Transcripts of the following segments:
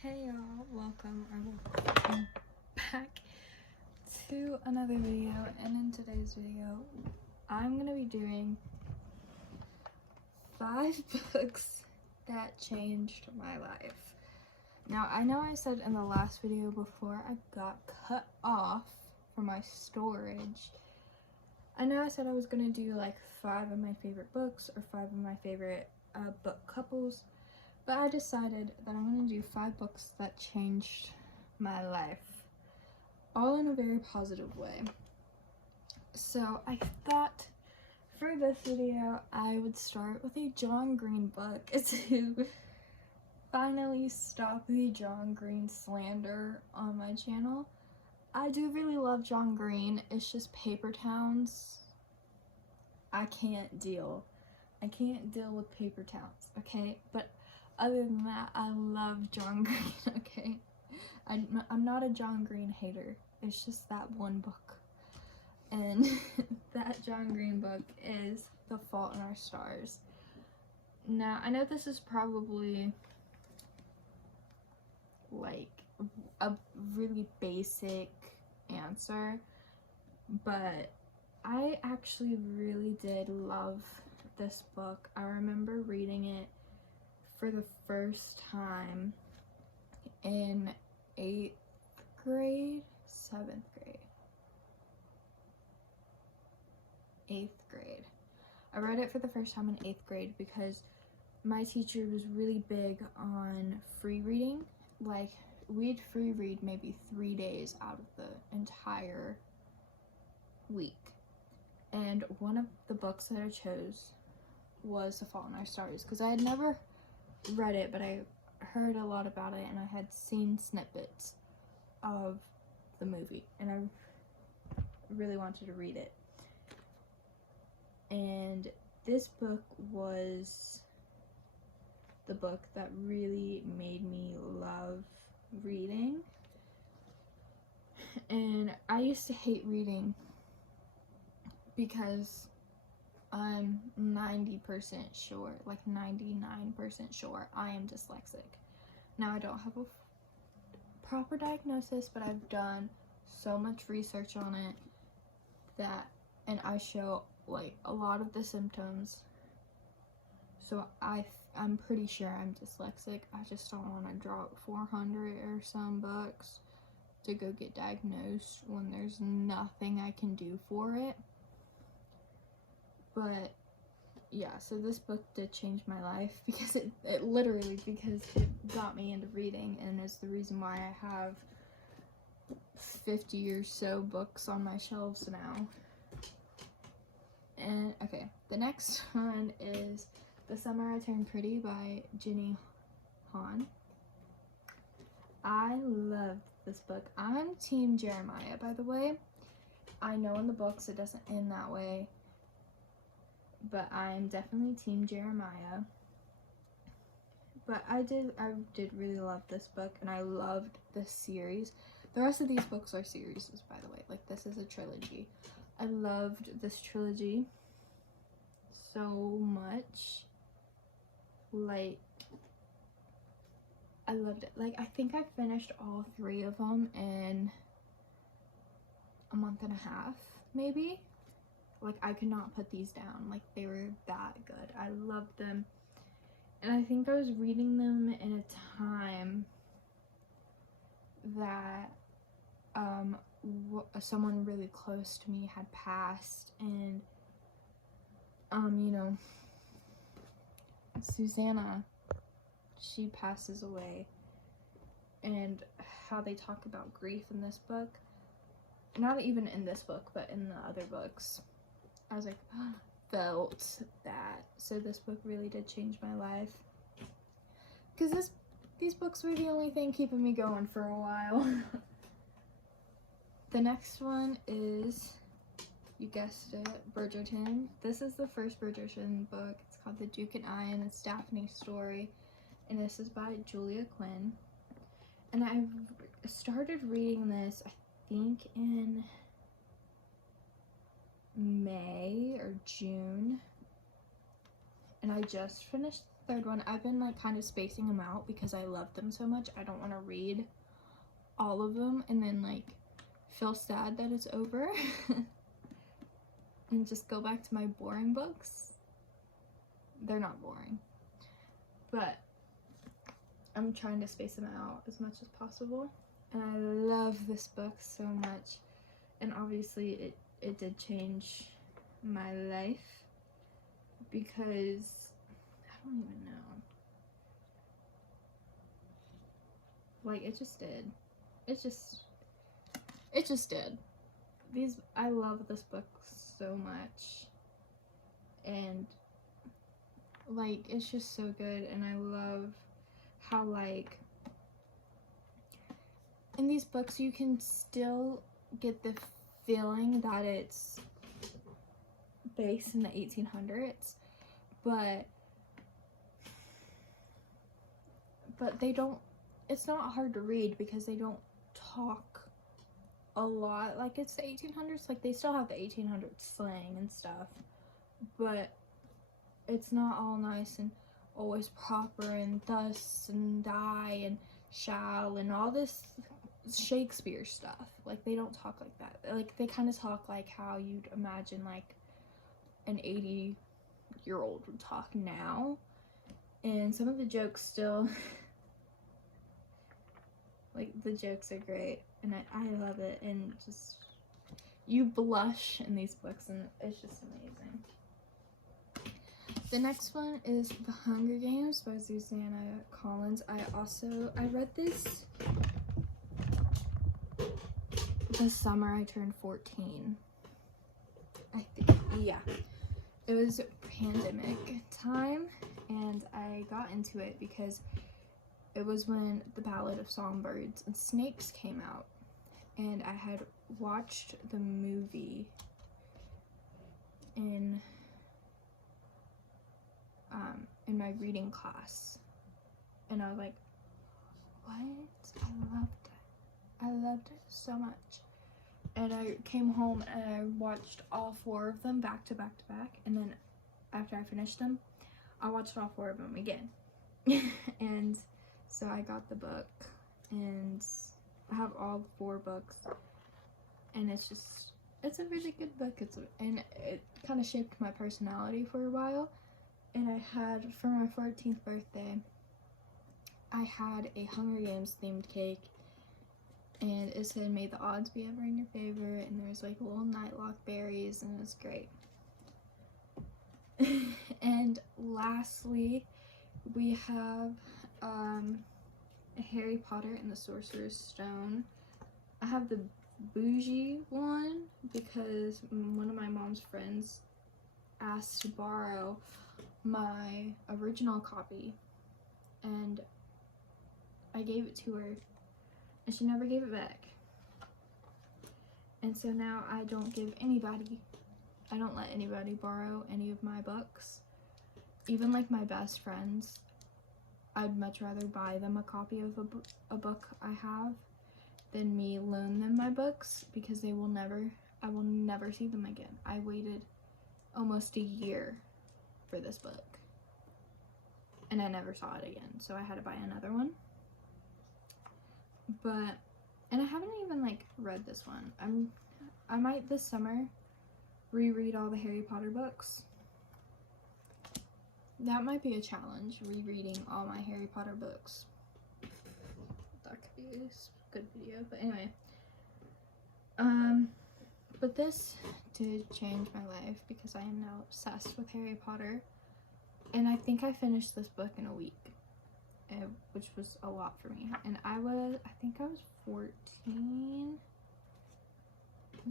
Hey y'all, welcome back to another video, and in today's video I'm gonna be doing 5 books that changed my life. Now I know I said in the last video before I got cut off from my storage, I know I said I was gonna do like 5 of my favorite books or 5 of my favorite book couples. But I decided that I'm going to do 5 books that changed my life, all in a very positive way. So I thought for this video I would start with a John Green book to finally stop the John Green slander on my channel. I do really love John Green, it's just Paper Towns. I can't deal with Paper Towns, okay? But other than that, I love John Green, okay? I'm not a John Green hater. It's just that one book. And that John Green book is The Fault in Our Stars. Now, I know this is probably like a really basic answer, but I actually really did love this book. I remember reading it for the first time in 8th grade, 7th grade, 8th grade. I read it for the first time in 8th grade because my teacher was really big on free reading. Like, we'd free read maybe 3 days out of the entire week. And one of the books that I chose was The Fault in Our Stars, because I had never read it, but I heard a lot about it and I had seen snippets of the movie and I really wanted to read it. And this book was the book that really made me love reading. And I used to hate reading because I'm 90% sure, like 99% sure, I am dyslexic. Now, I don't have a proper diagnosis, but I've done so much research on it and I show like a lot of the symptoms. So I'm pretty sure I'm dyslexic. I just don't want to drop 400 or some bucks to go get diagnosed when there's nothing I can do for it. But yeah, so this book did change my life because it literally, because it got me into reading and is the reason why I have 50 or so books on my shelves now. And okay, the next one is The Summer I Turned Pretty by Jenny Han. I loved this book. I'm Team Jeremiah, by the way. I know in the books it doesn't end that way, but I'm definitely Team Jeremiah. But I did really love this book, and I loved this series. The rest of these books are series, by the way. Like, this is a trilogy. I loved this trilogy so much. Like, I loved it. Like, I think I finished all 3 of them in a month and a half, maybe. Like, I could not put these down. Like, they were that good. I loved them. And I think I was reading them in a time that someone really close to me had passed, and you know, Susanna, she passes away, and how they talk about grief in this book, not even in this book but in the other books, I was like, felt that. So this book really did change my life, because these books were the only thing keeping me going for a while. The next one is, you guessed it, Bridgerton. This is the first Bridgerton book. It's called The Duke and I, and it's Daphne's story, and this is by Julia Quinn. And I started reading this, I think, in May or June, and I just finished third one, I've been like kind of spacing them out because I love them so much. I don't want to read all of them and then like feel sad that it's over and just go back to my boring books. They're not boring, but I'm trying to space them out as much as possible. And I love this book so much, and obviously it did change my life because I don't even know, like it just did. It just did. I love this book so much, and like it's just so good. And I love how like in these books you can still get the feeling that it's based in the 1800s, but they don't, it's not hard to read because they don't talk a lot like it's the 1800s. Like they still have the 1800s slang and stuff, but it's not all nice and always proper and thus and thy and shall and all this Shakespeare stuff. Like they don't talk like that. Like they kind of talk like how you'd imagine like an 80-year-old would talk now, and some of the jokes still like the jokes are great, and I love it, and just you blush in these books, and it's just amazing. The next one is The Hunger Games by Susanna Collins. I read this the summer I turned 14. I think, yeah. It was pandemic time, and I got into it because it was when The Ballad of Songbirds and Snakes came out, and I had watched the movie in my reading class, and I was like, what? I loved it so much. And I came home and I watched all 4 of them back to back to back, and then after I finished them, I watched all 4 of them again. And so I got the book, and I have all 4 books, and it's a really good book. And it kind of shaped my personality for a while. And I had, for my 14th birthday, I had a Hunger Games themed cake, and it said, "May the odds be ever in your favor," and there's like little nightlock berries, and it was great. And lastly, we have Harry Potter and the Sorcerer's Stone. I have the bougie one because one of my mom's friends asked to borrow my original copy, and I gave it to her, and she never gave it back. And so now I don't let anybody borrow any of my books. Even like my best friends, I'd much rather buy them a copy of a book I have than me loan them my books, because I will never see them again. I waited almost a year for this book, and I never saw it again, so I had to buy another one. And I haven't even like read this one. I might this summer reread all the Harry Potter books. That might be a challenge, rereading all my Harry Potter books. That could be a good video, but anyway. But this did change my life because I am now obsessed with Harry Potter. And I think I finished this book in a week, which was a lot for me. And I think I was 14.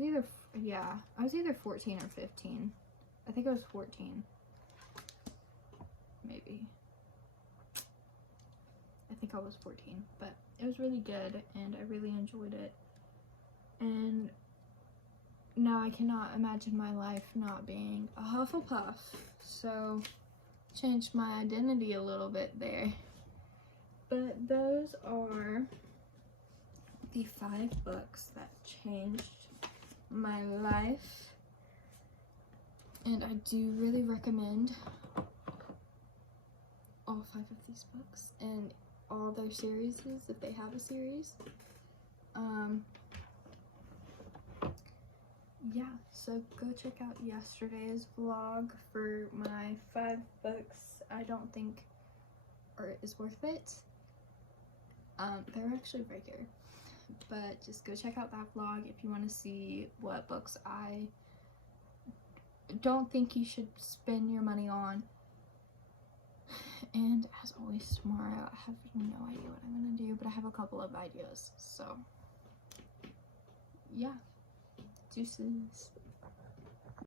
I was either 14 or 15. I think I was 14. Maybe. I think I was 14, but it was really good, and I really enjoyed it. And now I cannot imagine my life not being a Hufflepuff, so changed my identity a little bit there. But those are the 5 books that changed my life, and I do really recommend all 5 of these books and all their series if they have a series. Yeah, so go check out yesterday's vlog for my 5 books I don't think is worth it. They're actually right here, but just go check out that vlog if you want to see what books I don't think you should spend your money on. And as always, tomorrow I have no idea what I'm gonna do, but I have a couple of ideas, so yeah, deuces.